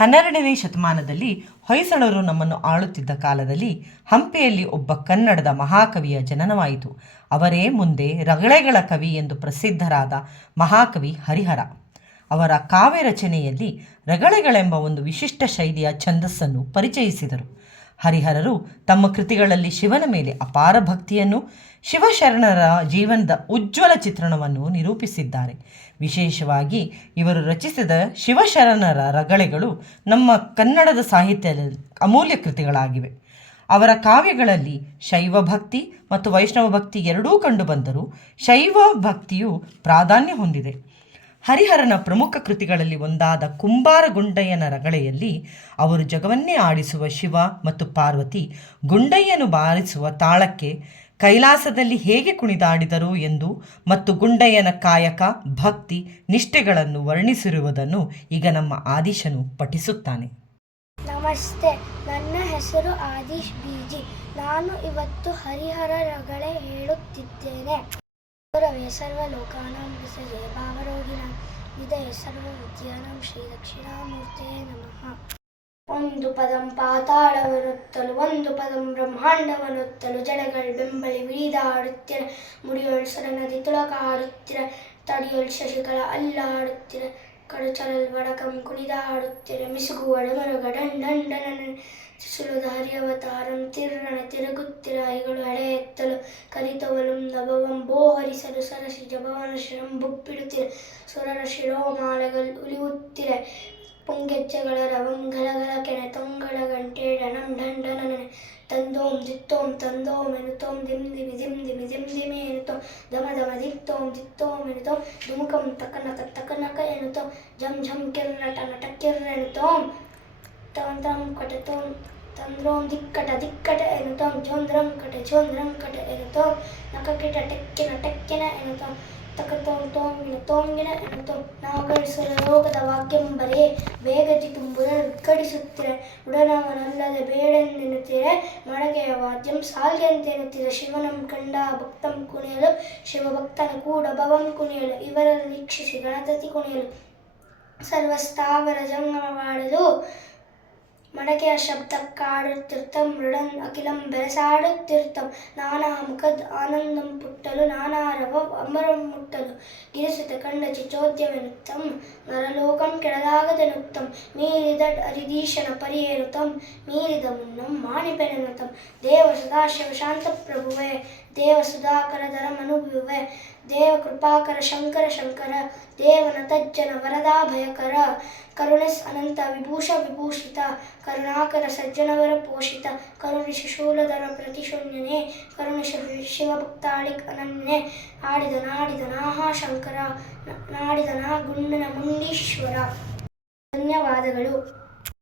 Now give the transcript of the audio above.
12ನೇ ಶತಮಾನದಲ್ಲಿ ಹೊಯ್ಸಳರು ನಮ್ಮನ್ನು ಆಳುತ್ತಿದ್ದ ಕಾಲದಲ್ಲಿ ಹಂಪಿಯಲ್ಲಿ ಒಬ್ಬ ಕನ್ನಡದ ಮಹಾಕವಿಯ ಜನನವಾಯಿತು. ಅವರೇ ಮುಂದೆ ರಗಳೆಗಳ ಕವಿ ಎಂದು ಪ್ರಸಿದ್ಧರಾದ ಮಹಾಕವಿ ಹರಿಹರ. ಅವರ ಕಾವ್ಯ ರಚನೆಯಲ್ಲಿ ರಗಳೆಗಳೆಂಬ ಒಂದು ವಿಶಿಷ್ಟ ಶೈಲಿಯ ಛಂದಸ್ಸನ್ನು ಪರಿಚಯಿಸಿದರು. ಹರಿಹರರು ತಮ್ಮ ಕೃತಿಗಳಲ್ಲಿ ಶಿವನ ಮೇಲೆ ಅಪಾರ ಭಕ್ತಿಯನ್ನು, ಶಿವಶರಣರ ಜೀವನದ ಉಜ್ವಲ ಚಿತ್ರಣವನ್ನು ನಿರೂಪಿಸಿದ್ದಾರೆ. ವಿಶೇಷವಾಗಿ ಇವರು ರಚಿಸಿದ ಶಿವಶರಣರ ರಗಳೆಗಳು ನಮ್ಮ ಕನ್ನಡದ ಸಾಹಿತ್ಯದ ಅಮೂಲ್ಯ ಕೃತಿಗಳಾಗಿವೆ. ಅವರ ಕಾವ್ಯಗಳಲ್ಲಿ ಶೈವ ಭಕ್ತಿ ಮತ್ತು ವೈಷ್ಣವ ಭಕ್ತಿ ಎರಡೂ ಕಂಡುಬಂದರೂ ಶೈವ ಭಕ್ತಿಯು ಪ್ರಾಧಾನ್ಯ ಹೊಂದಿದೆ. ಹರಿಹರನ ಪ್ರಮುಖ ಕೃತಿಗಳಲ್ಲಿ ಒಂದಾದ ಕುಂಬಾರ ಗುಂಡಯ್ಯನ ರಗಳೆಯಲ್ಲಿ ಅವರು ಜಗವನ್ನೇ ಆಡಿಸುವ ಶಿವ ಮತ್ತು ಪಾರ್ವತಿ ಗುಂಡಯ್ಯನು ಬಾರಿಸುವ ತಾಳಕ್ಕೆ ಕೈಲಾಸದಲ್ಲಿ ಹೇಗೆ ಕುಣಿದಾಡಿದರು ಎಂದು ಮತ್ತು ಗುಂಡಯ್ಯನ ಕಾಯಕ, ಭಕ್ತಿ, ನಿಷ್ಠೆಗಳನ್ನು ವರ್ಣಿಸಿರುವುದನ್ನು ಈಗ ನಮ್ಮ ಆದೀಶನು ಪಠಿಸುತ್ತಾನೆ. ನಮಸ್ತೆ, ನನ್ನ ಹೆಸರು ಆದೀಶ್ ಬಿಜಿ. ನಾನು ಇವತ್ತು ಹರಿಹರ ರಗಳೆ ಹೇಳುತ್ತಿದ್ದೇನೆ. ಗೌರವೇ ಸರ್ವಲೋಕಾನಾಂ ವಿಸರ್ಜೇ ಭಾವರೋಗಿಣಾಂ ವಿದಯೇ ಸರ್ವವಿದ್ಯಾನಾಂ ಶ್ರೀ ದಕ್ಷಿಣಾಮೂರ್ತಯೇ ನಮಃ. ಒಂದು ಪದಂ ಪಾತಾಳವನೊತ್ತಲು, ಒಂದು ಪದಂ ಬ್ರಹ್ಮಾಂಡವನೊತ್ತಲು, ಜಡಗಳು ಬೆಂಬಳಿ ವಿಳಿದಾಡುತ್ತಿರ, ಮುಡಿಯೊಳ್ ಸರನದಿ ತುಳಕಾಡುತ್ತಿರ, ತಡಿಯೊಳ್ ಶಶಿಕಲ ಅಲ್ಲಾಡುತ್ತಿರ, ಕಡುಚರಲ್ ವಡಕಂ ಕುಣಿದಾಡುತ್ತಿರ, ಮಿಸುಗುವಡ ಮರುಗ ಡಂಡಂಡನ ಸುಲುದ ಹರಿಯವತಾರಂ ತಿರ್ರಣ ತಿರುಗುತ್ತಿರ, ಐಗಳು ಹಳೆ ಎತ್ತಲು ಕಲಿತವಲಂ ನಭವಂ ಬೋಹರಿಸಲು ಸರಸಿ ಜಭವನ ಶಿರಂ ಬುಪ್ಪಿಡುತ್ತಿರ, ಸುರರ ಶಿರೋಮಾಲೆಗಳು ಉಲಿಯುತ್ತಿರ, ಪುಂಗೆಜ್ಜೆಗಳ ರವಂ ಗಲಗಲ ಕೆನೆ ತೊಂಗಳ ಗಂಟೆ ಡಣಂ ಢಂಡನನೆ ತಂದೋಂ ದಿತ್ತೋಂ ತಂದೋಂ ಎನುತೋಂ ದಿಮ್ ದಿಮಿ ದಿಮ್ ದಿಮಿ ದಿಮ್ ದಿಮಿ ಎನುತೋಂ ದಮ ದಮ ದಿತ್ತೋಂ ದಿತ್ತೋಂ ಎನುತೋಂ ದುಮುಕಂ ತಕನಕ ತಕನಕ ಎನುತೋಂ ಝಂ ಝಂ ಕಿರ್ನಟ ನಟ ಕಿರ್ರ ಎನುತೋಂ ತಂ ಕಟತೋಂ ತಂದ್ರೋಂ ದಿಕ್ಕಟ ದಿಕ್ಕಟ ಎನುತೋಂ ಝೋಂದ್ರಂ ಕಟ ಎನುತೋಂ ನಕಕಿಟ ಟೆಕ್ಕಿನ ಟೆಕ್ಕಿನ ಎನುತೋಂ ತಕತೋಂ ತೋಂಗಿನ ತೋಂಗಿನ ಎನುತೋಂ ನಾಗಳಿಸುವ ರೋಗದ ವಾಕ್ಯಂಬರೇ ಬೇಗಜಿ ತುಂಬುದ ಉದ್ಗಡಿಸುತ್ತಿರೆ, ಉಡನವನಲ್ಲದೆ ಬೇಡೆಂದೆನುತ್ತಿರೆ, ಮಡಗೆಯ ವಾದ್ಯಂ ಸಾಲ್ಗೆಂತೆನ್ನುತ್ತಿರ, ಶಿವನಂ ಕಂಡ ಭಕ್ತಂ ಕುಣಿಯಲು, ಶಿವಭಕ್ತನ ಕೂಡ ಭವಂ ಕುಣಿಯಲು, ಇವರನ್ನು ವೀಕ್ಷಿಸಿ ಗಣಪತಿ ಕುಣಿಯಲು, ಸರ್ವಸ್ಥಾವರ ಜಂಗಮವಾಡಲು, ಮಡಕೆಯ ಶಬ್ದಕ್ಕಾಡುತ್ತಿರ್ತಂ ಮೃಡನ್ ಅಖಿಲಂ ಬೆರಸಾಡುತ್ತಿರ್ತಂ, ನಾನಾ ಮುಖದ್ ಆನಂದಂ ಪುಟ್ಟಲು, ನಾನಾ ರವ ಅಂಬರಂ ಮುಟ್ಟಲು, ಗಿರಿಸುತ್ತ ಕಂಡ ಚಿಚೋದ್ಯವೆನುತ್ತಂ, ನರಲೋಕಂ ಕೆಳದಾಗದೆನುತ್ತಂ, ಮೀರಿದ ಅರಿದೀಶನ ಪರಿಯೇನುತ್ತಂ, ಮೀರಿದ ಮುನ್ನಂ ಮಾಣಿಪೆನೆನುತ್ತಂ, ದೇವ ಸದಾಶಿವ ಶಾಂತ ಪ್ರಭುವೆ, ದೇವ ಸುಧಾಕರ ಧರಮನುಭುವೆ, ದೇವ ಕೃಪಾಕರ ಶಂಕರ ಶಂಕರ, ದೇವನತಜ್ಜನ ವರದಾ ಭಯಕರ, ಕರುಣಿಸ್ ಅನಂತ ವಿಭೂಷ ವಿಭೂಷಿತ, ಕರುಣಾಕರ ಸಜ್ಜನವರ ಪೋಷಿತ, ಕರುಣಿ ಶಿಶೂಲಧರ ಪ್ರತಿಶೂನ್ಯನೇ, ಕರುಣಿ ಶಿವಭಕ್ತಾಳಿಕ್ ಅನನ್ಯನೇ, ಆಡಿದ ನಾಡಿದ ನಾಹಾ ಶಂಕರ, ನಾಡಿದ ನಾ ಗುಂಡನ ಮುಂಡೀಶ್ವರ. ಧನ್ಯವಾದಗಳು.